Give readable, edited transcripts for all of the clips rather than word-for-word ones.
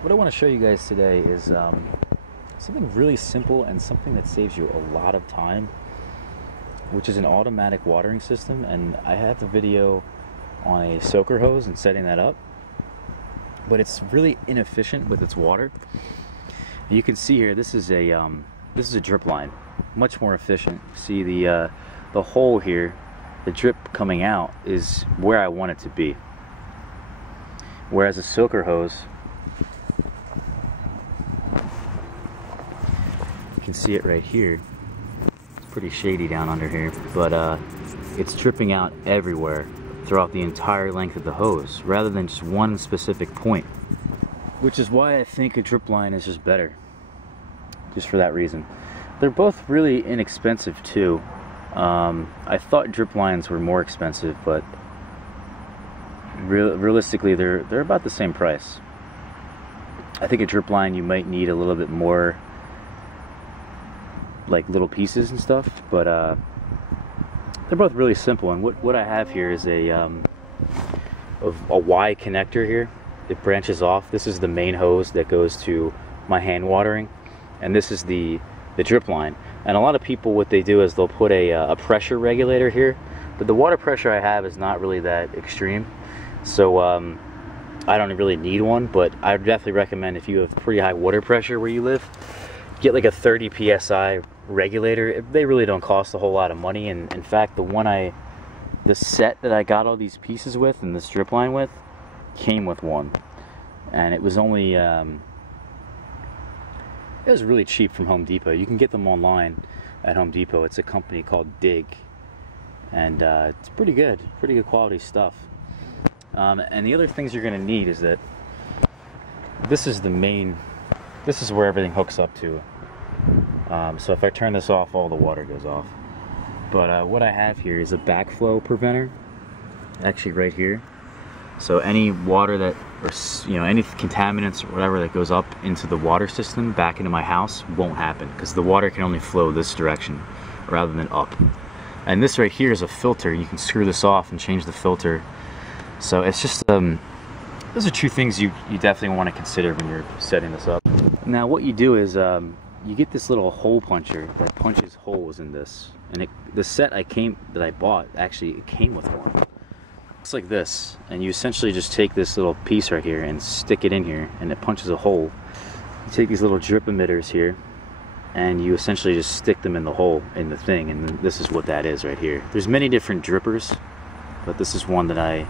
What I want to show you guys today is something really simple and something that saves you a lot of time, which is an automatic watering system. And I have a video on a soaker hose and setting that up, but it's really inefficient with its water. You can see here, this is a drip line, much more efficient. See the hole here, the drip coming out is where I want it to be. Whereas a soaker hose, you can see it right here. It's pretty shady down under here, but it's dripping out everywhere throughout the entire length of the hose, rather than just one specific point. Which is why I think a drip line is just better, just for that reason. They're both really inexpensive too. I thought drip lines were more expensive, but realistically they're about the same price. I think a drip line you might need a little bit more, like little pieces and stuff, but they're both really simple. And what I have here is a Y connector here. It branches off. This is the main hose that goes to my hand watering, and this is the drip line. And a lot of people, what they do is they'll put a pressure regulator here, but the water pressure I have is not really that extreme, so I don't really need one. But I would definitely recommend, if you have pretty high water pressure where you live, get like a 30 psi regulator. They really don't cost a whole lot of money, and in fact the set that I got all these pieces with and this drip line with came with one, and it was only it was really cheap from Home Depot. You can get them online at Home Depot. It's a company called Dig, and it's pretty good quality stuff. And the other things you're going to need is that this is where everything hooks up to. So if I turn this off, all the water goes off. But what I have here is a backflow preventer, actually right here. So any water that, or any contaminants or whatever that goes up into the water system back into my house won't happen, because the water can only flow this direction rather than up. And this right here is a filter. You can screw this off and change the filter. So it's just those are two things you definitely want to consider when you're setting this up. Now what you do is you get this little hole puncher that punches holes in this, and the set that I bought, actually it came with one. It's like this, and you essentially just take this little piece right here and stick it in here, and it punches a hole. You take these little drip emitters here, and you essentially just stick them in the hole in the thing, and then this is what that is right here. There's many different drippers, but this is one that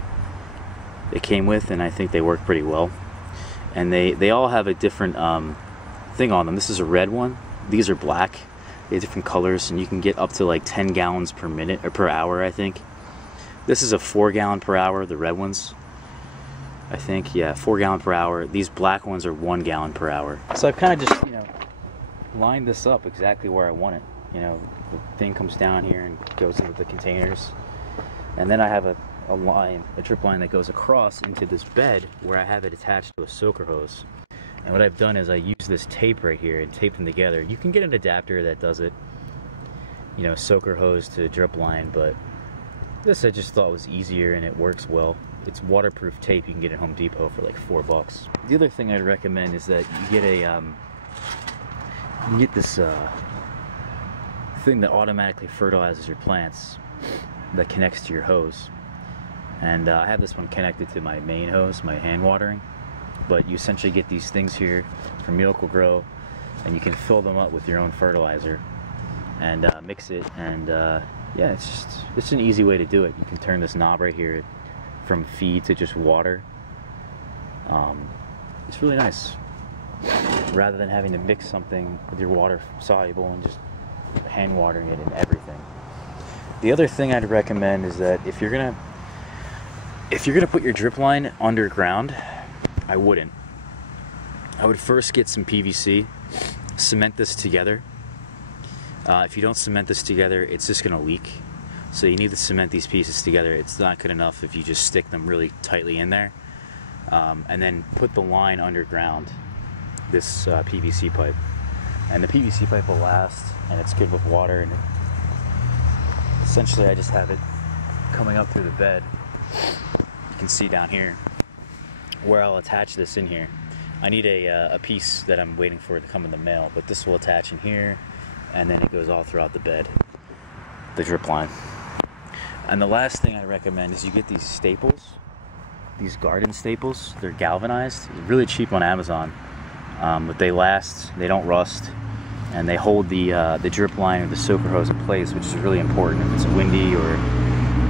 it came with, and I think they work pretty well. And they all have a different thing on them. This is a red one. These are black. They have different colors, and you can get up to like 10 gallons per minute or per hour, I think. This is a 4 gallon per hour, the red ones, I think. Yeah, 4 gallon per hour. These black ones are 1 gallon per hour. So I've kind of just, lined this up exactly where I want it. The thing comes down here and goes into the containers. And then I have a drip line that goes across into this bed where I have it attached to a soaker hose. And what I've done is I use this tape right here and tape them together. You can get an adapter that does it, soaker hose to drip line, but this I just thought was easier, and it works well. It's waterproof tape. You can get it at Home Depot for like $4. The other thing I'd recommend is that you get this thing that automatically fertilizes your plants that connects to your hose. And I have this one connected to my main hose, my hand watering. But you essentially get these things here from Miracle-Gro, and you can fill them up with your own fertilizer and mix it. And yeah, it's an easy way to do it. You can turn this knob right here from feed to just water. It's really nice, rather than having to mix something with your water soluble and just hand watering it and everything. The other thing I'd recommend is that if you're gonna put your drip line underground, I wouldn't. I would first get some PVC, cement this together. If you don't cement this together, it's just gonna leak. So you need to cement these pieces together. It's not good enough if you just stick them really tightly in there. And then put the line underground, this PVC pipe. And the PVC pipe will last, and it's good with water. And essentially I just have it coming up through the bed. You can see down here where I'll attach this in here. I need a piece that I'm waiting for to come in the mail, but this will attach in here, and then it goes all throughout the bed, the drip line. And the last thing I recommend is you get these staples, these garden staples. They're galvanized, really cheap on Amazon, but they last, they don't rust, and they hold the drip line or the soaker hose in place, which is really important if it's windy, or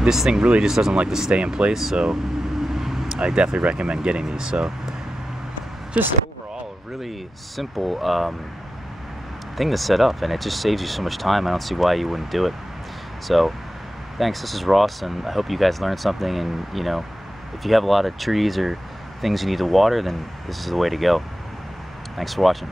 this thing really just doesn't like to stay in place, so I definitely recommend getting these. So just overall a really simple thing to set up, and it just saves you so much time. I don't see why you wouldn't do it. So thanks, this is Ross, and I hope you guys learned something. And you know, if you have a lot of trees or things you need to water, then this is the way to go. Thanks for watching.